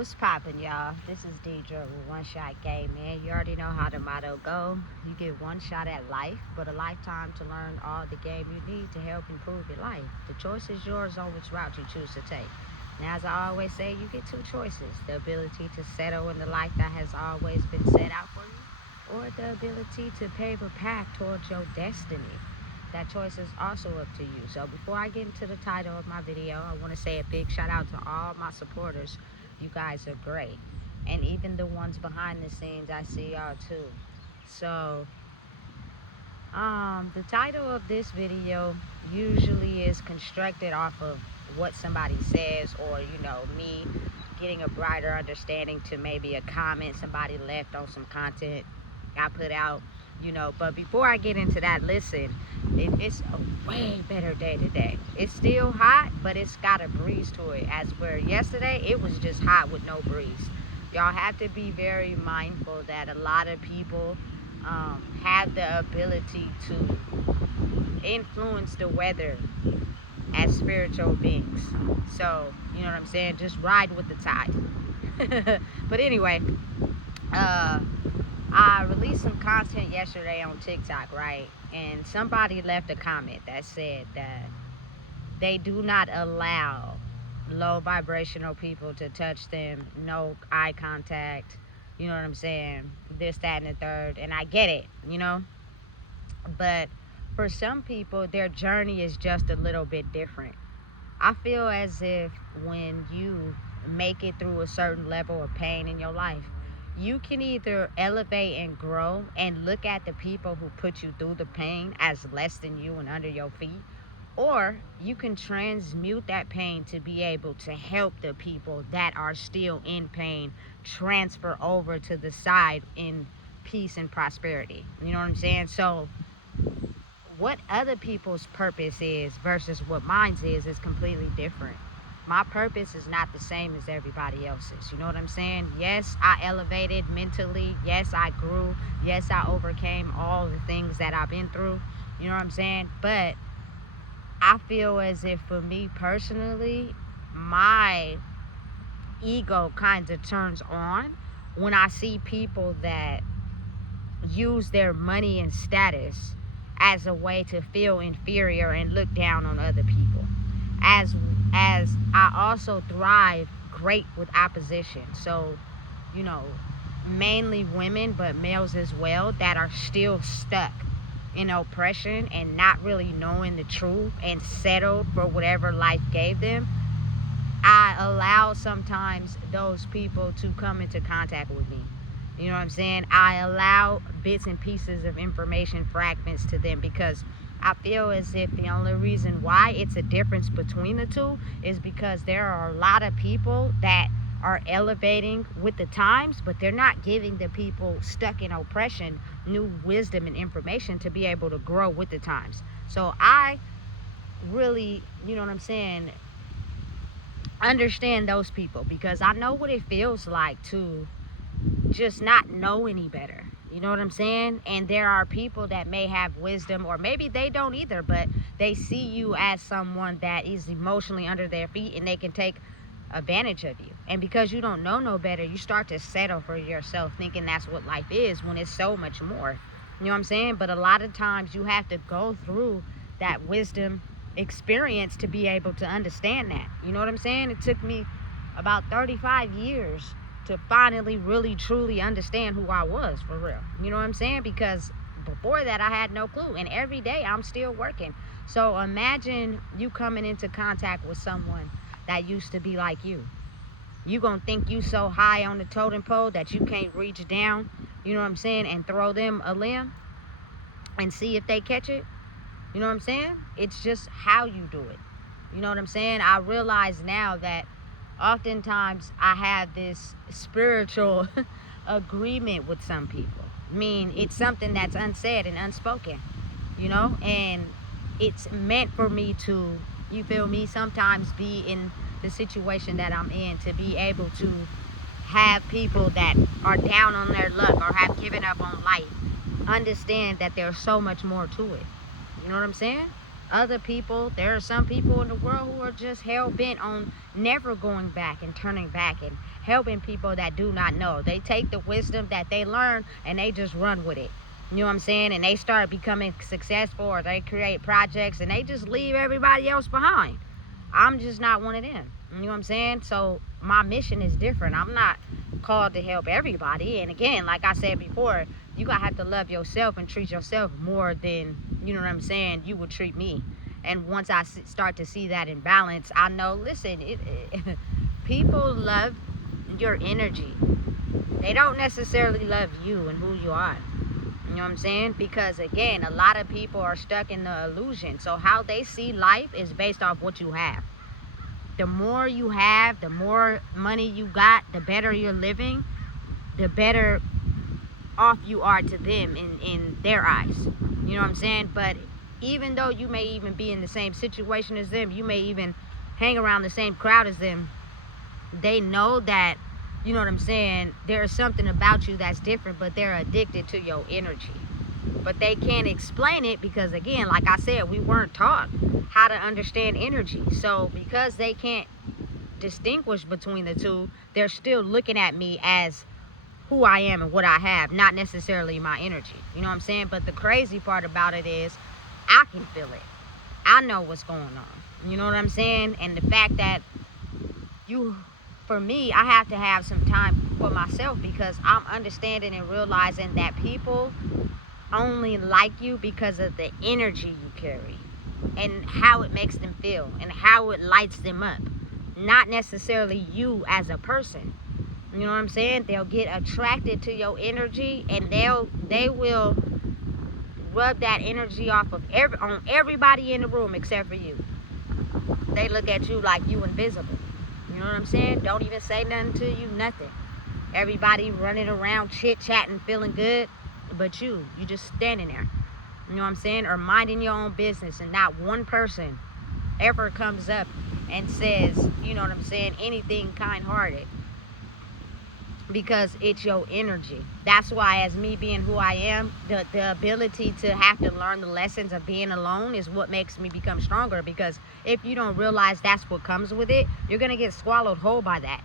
What's poppin', y'all? This is Deidre with One Shot Game, man. You already know how the motto go. You get one shot at life, but a lifetime to learn all the game you need to help improve your life. The choice is yours on which route you choose to take. Now, as I always say, you get two choices. The ability to settle in the life that has always been set out for you, or the ability to pave a path towards your destiny. That choice is also up to you. So before I get into the title of my video, I want to say a big shout out to all my supporters. You guys are great. And even the ones behind the scenes, I see y'all too. So, the title of this video usually is constructed off of what somebody says, or, me getting a brighter understanding to maybe a comment somebody left on some content I put out, But before I get into that, listen, it's a way better day today. It's still hot, but it's got a breeze to it. As where yesterday, it was just hot with no breeze. Y'all have to be very mindful that a lot of people have the ability to influence the weather as spiritual beings. So, you know what I'm saying? Just ride with the tide. But anyway, I released some content yesterday on TikTok, right? And somebody left a comment that said that they do not allow low vibrational people to touch them, no eye contact, you know what I'm saying? This, that, and the third. And I get it, But for some people, their journey is just a little bit different. I feel as if when you make it through a certain level of pain in your life, you can either elevate and grow and look at the people who put you through the pain as less than you and under your feet, or you can transmute that pain to be able to help the people that are still in pain transfer over to the side in peace and prosperity. You know what I'm saying? So what other people's purpose is versus what mine is completely different. My purpose is not the same as everybody else's. You know what I'm saying? Yes, I elevated mentally. Yes, I grew. Yes, I overcame all the things that I've been through. You know what I'm saying? But I feel as if for me personally, my ego kind of turns on when I see people that use their money and status as a way to feel inferior and look down on other people. As I also thrive great with opposition. So, mainly women, but males as well, that are still stuck in oppression and not really knowing the truth and settled for whatever life gave them. I allow sometimes those people to come into contact with me. You know what I'm saying? I allow bits and pieces of information, fragments to them, because I feel as if the only reason why it's a difference between the two is because there are a lot of people that are elevating with the times, but they're not giving the people stuck in oppression new wisdom and information to be able to grow with the times. So I really, you know what I'm saying, understand those people, because I know what it feels like to just not know any better. You know what I'm saying? And there are people that may have wisdom, or maybe they don't either, but they see you as someone that is emotionally under their feet and they can take advantage of you. And because you don't know no better, you start to settle for yourself thinking that's what life is, when it's so much more. You know what I'm saying? But a lot of times you have to go through that wisdom experience to be able to understand that. You know what I'm saying? It took me about 35 years to finally really truly understand who I was for real. You know what I'm saying? Because before that I had no clue, and every day I'm still working. So imagine you coming into contact with someone that used to be like you. You gonna think you so high on the totem pole that you can't reach down, you know what I'm saying, and throw them a limb and see if they catch it. You know what I'm saying? It's just how you do it. You know what I'm saying? I realize now that oftentimes I have this spiritual agreement with some people. I mean, it's something that's unsaid and unspoken, and it's meant for me to, you feel me, sometimes be in the situation that I'm in, to be able to have people that are down on their luck or have given up on life understand that there's so much more to it. You know what I'm saying? Other people, there are some people in the world who are just hell-bent on never going back and turning back and helping people that do not know. They take the wisdom that they learn and they just run with it. You know what I'm saying? And they start becoming successful, or they create projects and they just leave everybody else behind. I'm just not one of them. You know what I'm saying? So my mission is different. I'm not called to help everybody. And again, like I said before, you gotta have to love yourself and treat yourself more than, you know what I'm saying, you would treat me. And once I start to see that imbalance, I know, listen, people love your energy. They don't necessarily love you and who you are. You know what I'm saying? Because again, a lot of people are stuck in the illusion. So how they see life is based off what you have. The more you have, the more money you got, the better you're living, the better off you are to them in their eyes. You know what I'm saying? But even though you may even be in the same situation as them, you may even hang around the same crowd as them, they know that, you know what I'm saying, there's something about you that's different, but they're addicted to your energy. But they can't explain it because, again, like I said, we weren't taught how to understand energy. So because they can't distinguish between the two, they're still looking at me as who I am and what I have, not necessarily my energy. You know what I'm saying? But the crazy part about it is I can feel it. I know what's going on. You know what I'm saying? And the fact that for me, I have to have some time for myself because I'm understanding and realizing that people only like you because of the energy you carry and how it makes them feel and how it lights them up, not necessarily you as a person. You know what I'm saying? They'll get attracted to your energy and they will rub that energy off of on everybody in the room except for you. They look at you like you invisible. You know what I'm saying? Don't even say nothing to you, nothing. Everybody running around chit-chatting, feeling good, but you just standing there. You know what I'm saying? Or minding your own business, and not one person ever comes up and says, you know what I'm saying, anything kind-hearted. Because it's your energy. That's why, as me being who I am, the ability to have to learn the lessons of being alone is what makes me become stronger. Because if you don't realize that's what comes with it, you're going to get swallowed whole by that.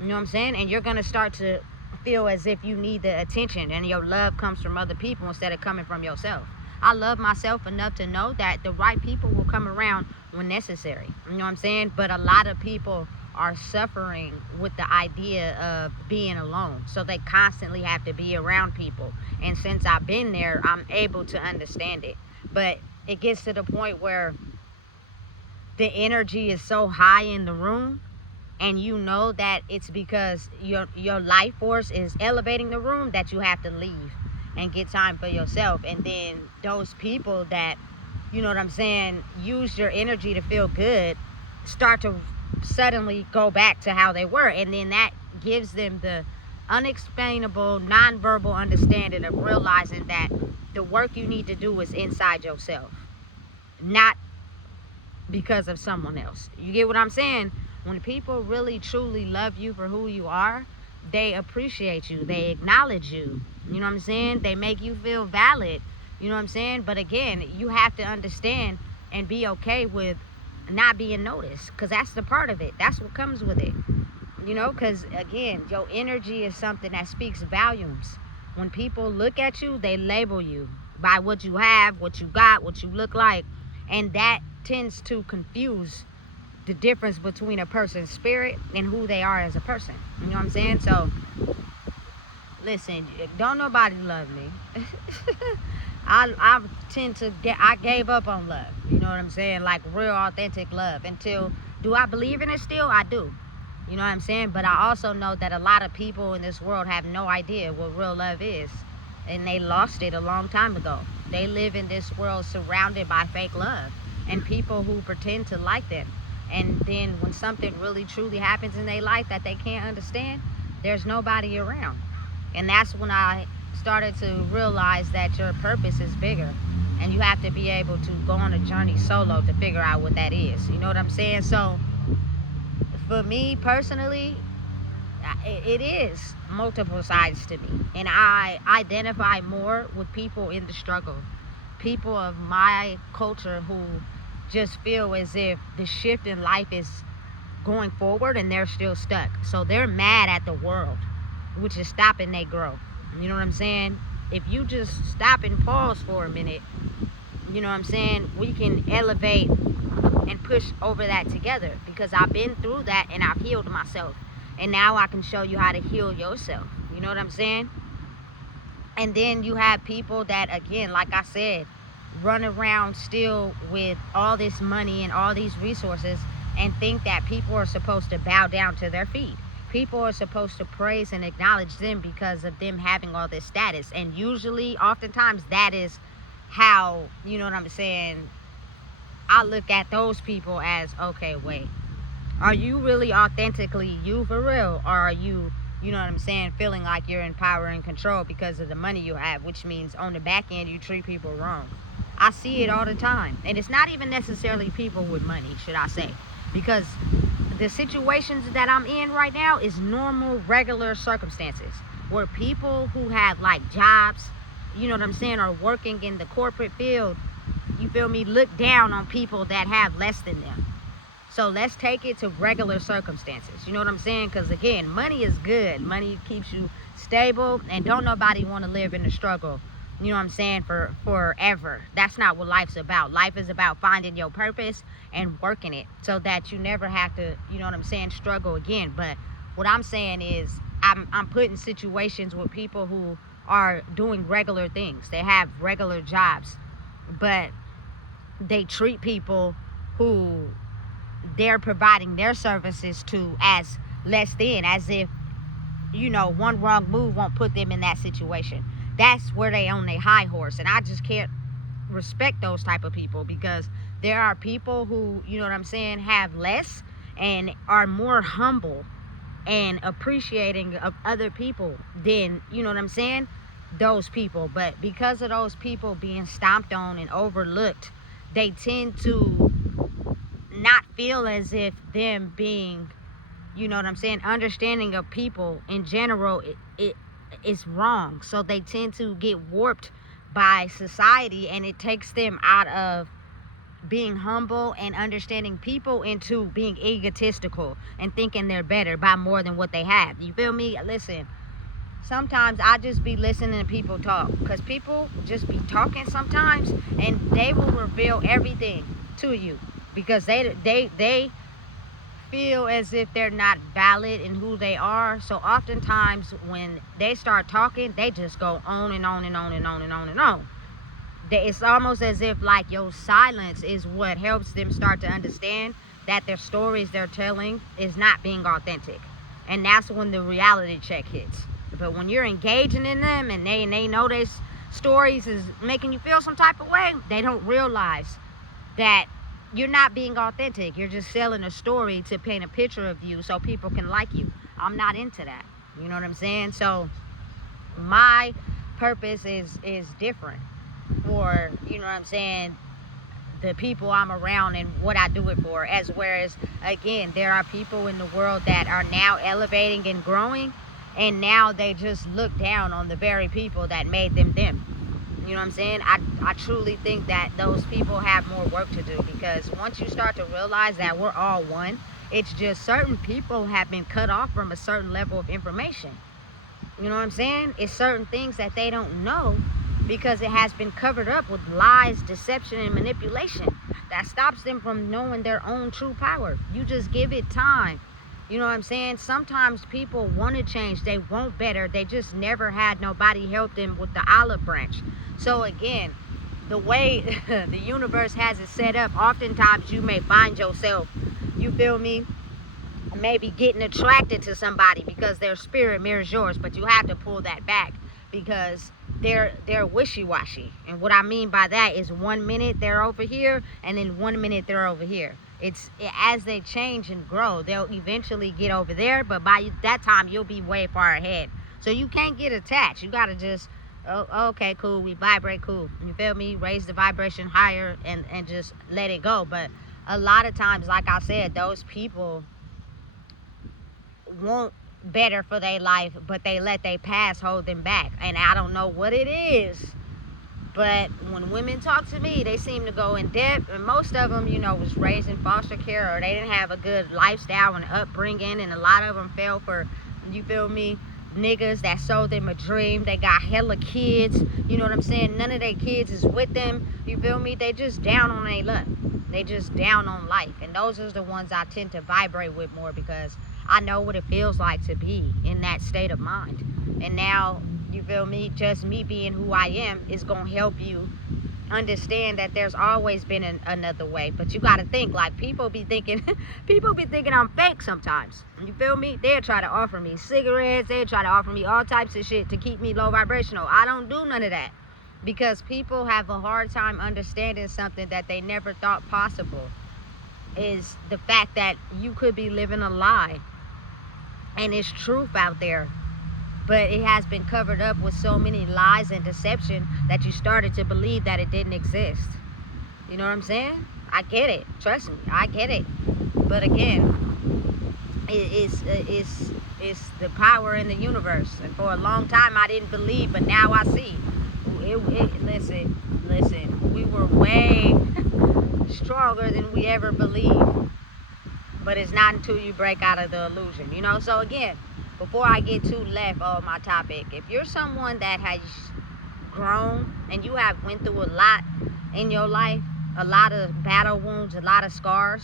You know what I'm saying? And you're going to start to feel as if you need the attention and your love comes from other people instead of coming from yourself. I love myself enough to know that the right people will come around when necessary. You know what I'm saying? But a lot of people are suffering with the idea of being alone, so they constantly have to be around people. And since I've been there, I'm able to understand it. But it gets to the point where the energy is so high in the room, and you know that it's because your life force is elevating the room, that you have to leave and get time for yourself. And then those people that, you know what I'm saying, use your energy to feel good start to suddenly go back to how they were. And then that gives them the unexplainable, nonverbal understanding of realizing that the work you need to do is inside yourself, not because of someone else. You get what I'm saying? When people really truly love you for who you are, they appreciate you, they acknowledge you. You know what I'm saying? They make you feel valid. You know what I'm saying? But again, you have to understand and be okay with not being noticed, because that's the part of it. That's what comes with it. You know, because again, your energy is something that speaks volumes. When people look at you, they label you by what you have, what you got, what you look like, and that tends to confuse the difference between a person's spirit and who they are as a person. You know what I'm saying? So listen, don't nobody love me. I gave up on love. You know what I'm saying? Like real authentic love. Do I believe in it still? I do. You know what I'm saying? But I also know that a lot of people in this world have no idea what real love is. And they lost it a long time ago. They live in this world surrounded by fake love and people who pretend to like them. And then when something really truly happens in their life that they can't understand, there's nobody around. And that's when I started to realize that your purpose is bigger, and you have to be able to go on a journey solo to figure out what that is. You know what I'm saying? So for me personally, it is multiple sides to me, and I identify more with people in the struggle, people of my culture who just feel as if the shift in life is going forward and they're still stuck. So they're mad at the world, which is stopping their growth. You know what I'm saying? If you just stop and pause for a minute, you know what I'm saying, we can elevate and push over that together, because I've been through that and I've healed myself. And now I can show you how to heal yourself. You know what I'm saying? And then you have people that, again, like I said, run around still with all this money and all these resources and think that people are supposed to bow down to their feet. People are supposed to praise and acknowledge them because of them having all this status. And usually, oftentimes, that is how, you know what I'm saying, I look at those people as, okay, wait, are you really authentically you for real? Or are you, you know what I'm saying, feeling like you're in power and control because of the money you have, which means on the back end you treat people wrong. I see it all the time. And it's not even necessarily people with money, should I say, because the situations that I'm in right now is normal, regular circumstances where people who have like jobs, you know what I'm saying, are working in the corporate field, you feel me, look down on people that have less than them. So let's take it to regular circumstances. You know what I'm saying? Because again, money is good. Money keeps you stable, and don't nobody want to live in the struggle, you know what I'm saying, for forever. That's not what life's about. Life is about finding your purpose and working it so that you never have to, you know what I'm saying, struggle again. But what I'm saying is I'm putting situations with people who are doing regular things. They have regular jobs, but they treat people who they're providing their services to as less than, as if, you know, one wrong move won't put them in that situation. That's where they own their high horse. And I just can't respect those type of people, because there are people who, you know what I'm saying, have less and are more humble and appreciating of other people than, you know what I'm saying, those people. But because of those people being stomped on and overlooked, they tend to not feel as if them being, you know what I'm saying, understanding of people in general, it is wrong. So they tend to get warped by society, and it takes them out of being humble and understanding people into being egotistical and thinking they're better by more than what they have. You feel me? Listen, sometimes I just be listening to people talk, because people just be talking sometimes and they will reveal everything to you, because they feel as if they're not valid in who they are. So oftentimes when they start talking, they just go on and on and on and on and on and on. It's almost as if like your silence is what helps them start to understand that their stories they're telling is not being authentic. And that's when the reality check hits. But when you're engaging in them and they know their stories is making you feel some type of way, they don't realize that you're not being authentic. You're just selling a story to paint a picture of you so people can like you. I'm not into that. You know what I'm saying? So my purpose is different for, you know what I'm saying, the people I'm around and what I do it for. As whereas, again, there are people in the world that are now elevating and growing, and now they just look down on the very people that made them them. You know what I'm saying? I truly think that those people have more work to do, because once you start to realize that we're all one, it's just certain people have been cut off from a certain level of information. You know what I'm saying? It's certain things that they don't know because it has been covered up with lies, deception, and manipulation that stops them from knowing their own true power. You just give it time. You know what I'm saying? Sometimes people want to change. They want better. They just never had nobody help them with the olive branch. So again, the way the universe has it set up, oftentimes you may find yourself, you feel me, maybe getting attracted to somebody because their spirit mirrors yours, but you have to pull that back because they're wishy-washy. And what I mean by that is 1 minute they're over here and then 1 minute they're over here. It's as they change and grow, they'll eventually get over there, but by that time you'll be way far ahead. So you can't get attached. You gotta just, oh, okay, cool, we vibrate, cool, you feel me, raise the vibration higher and just let it go. But a lot of times, like I said, those people want better for their life, but they let their past hold them back. And I don't know what it is, But when women talk to me, they seem to go in depth, and most of them, was raised in foster care, or they didn't have a good lifestyle and upbringing, and a lot of them fell for, you feel me, niggas that sold them a dream. They got hella kids, you know what I'm saying? None of their kids is with them, you feel me? They just down on their luck. They just down on life, and those are the ones I tend to vibrate with more, because I know what it feels like to be in that state of mind. And now, you feel me, just me being who I am is gonna help you understand that there's always been another way. But you gotta think, like, people be thinking I'm fake sometimes, you feel me? They'll try to offer me cigarettes, they'll try to offer me all types of shit to keep me low vibrational. I don't do none of that, because people have a hard time understanding something that they never thought possible, is the fact that you could be living a lie and it's truth out there, but it has been covered up with so many lies and deception that you started to believe that it didn't exist. You know what I'm saying? I get it. Trust me, I get it. But again, it's the power in the universe. And for a long time, I didn't believe, but now I see. Listen. We were way stronger than we ever believed. But it's not until you break out of the illusion, So again, before I get too left on my topic, if you're someone that has grown and you have went through a lot in your life, a lot of battle wounds, a lot of scars,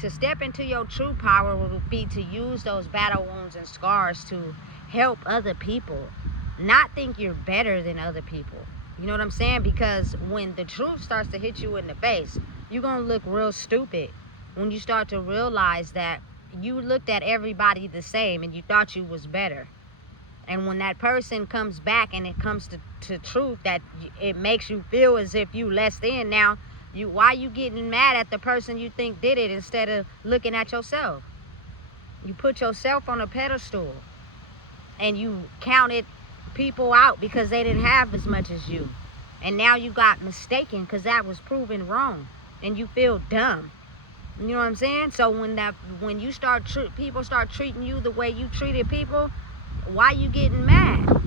to step into your true power would be to use those battle wounds and scars to help other people, not think you're better than other people. You know what I'm saying? Because when the truth starts to hit you in the face, you're going to look real stupid when you start to realize that you looked at everybody the same and you thought you was better. And when that person comes back and it comes to truth, that it makes you feel as if you less than. Now, why you getting mad at the person you think did it instead of looking at yourself? You put yourself on a pedestal and you counted people out because they didn't have as much as you. And now you got mistaken because that was proven wrong and you feel dumb. You know what I'm saying? So when you people start treating you the way you treated people, why you getting mad?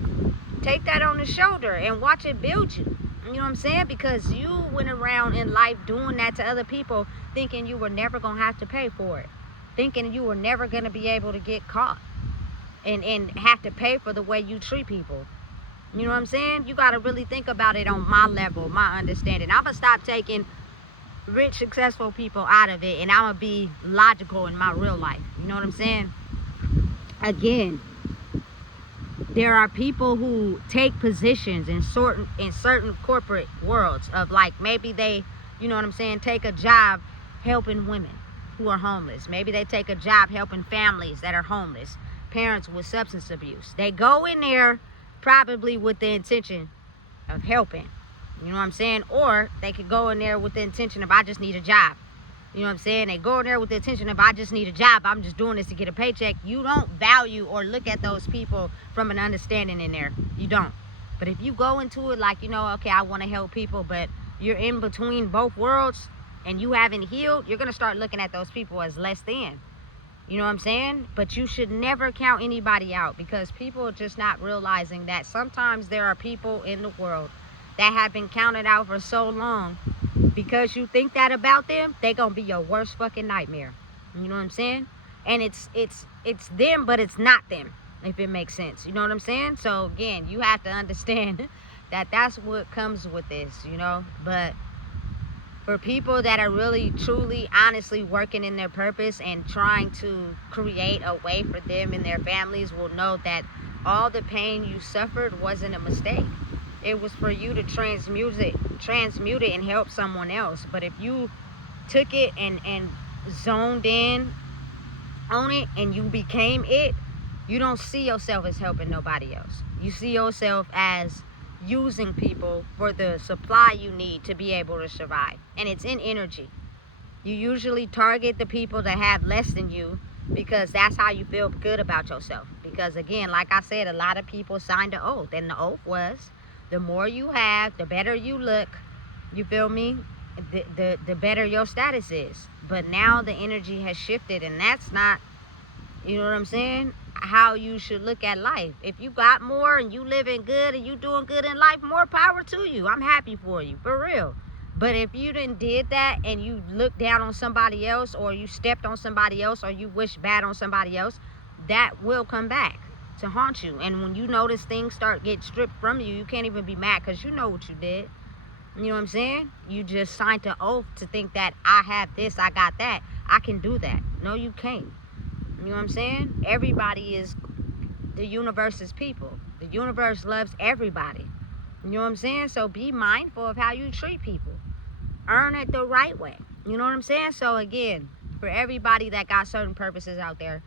Take that on the shoulder and watch it build you. You know what I'm saying? Because you went around in life doing that to other people, thinking you were never gonna have to pay for it, thinking you were never gonna be able to get caught and have to pay for the way you treat people. You know what I'm saying? You gotta really think about it on my level, my understanding. I'm gonna stop taking rich, successful people out of it, and I'm gonna be logical in my real life. You know what I'm saying? Again, there are people who take positions in certain corporate worlds of, like, maybe they, you know what I'm saying, take a job helping women who are homeless. Maybe they take a job helping families that are homeless, parents with substance abuse. They go in there probably with the intention of helping. You know what I'm saying? Or they could go in there with the intention of, I just need a job. You know what I'm saying? They go in there with the intention of, I just need a job. I'm just doing this to get a paycheck. You don't value or look at those people from an understanding in there. You don't. But if you go into it like, okay, I want to help people, but you're in between both worlds and you haven't healed, you're going to start looking at those people as less than. You know what I'm saying? But you should never count anybody out, because people are just not realizing that sometimes there are people in the world that have been counted out for so long. Because you think that about them, they gonna be your worst fucking nightmare. You know what I'm saying? And it's them, but it's not them, if it makes sense. You know what I'm saying? So again, you have to understand that that's what comes with this, But for people that are really, truly, honestly working in their purpose and trying to create a way for them and their families, will know that all the pain you suffered wasn't a mistake. It was for you to transmute it and help someone else. But if you took it and zoned in on it and you became it, you don't see yourself as helping nobody else. You see yourself as using people for the supply you need to be able to survive. And it's in energy. You usually target the people that have less than you, because that's how you feel good about yourself. Because again, like I said, a lot of people signed an oath, and the oath was, the more you have, the better you look. You feel me? The better your status is. But now the energy has shifted, and that's not, you know what I'm saying, how you should look at life. If you got more and you living good and you doing good in life, more power to you. I'm happy for you, for real. But if you didn't did that and you look down on somebody else, or you stepped on somebody else, or you wish bad on somebody else, that will come back to haunt you. And when you notice things start get stripped from you, you can't even be mad because you know what you did. You know what I'm saying? You just signed an oath to think that I have this, I got that, I can do that. No, you can't. You know what I'm saying? Everybody is the universe's people. The universe loves everybody. You know what I'm saying? So be mindful of how you treat people. Earn it the right way. You know what I'm saying? So again, for everybody that got certain purposes out there,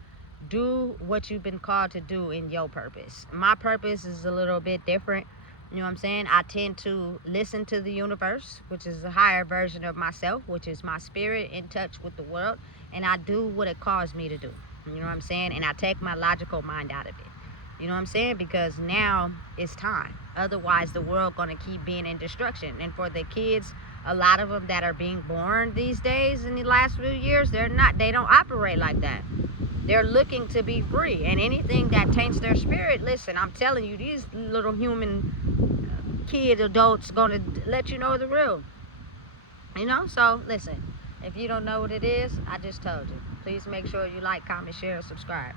do what you've been called to do in your purpose. My purpose is a little bit different. You know what I'm saying? I tend to listen to the universe, which is a higher version of myself, which is my spirit in touch with the world, and I do what it calls me to do. You know what I'm saying? And I take my logical mind out of it. You know what I'm saying? Because now it's time. Otherwise, the world gonna keep being in destruction. And for the kids, a lot of them that are being born these days in the last few years, they don't operate like that. They're looking to be free. And anything that taints their spirit, listen, I'm telling you, these little human adults gonna let you know the real. You know? So, listen, if you don't know what it is, I just told you. Please make sure you like, comment, share, and subscribe.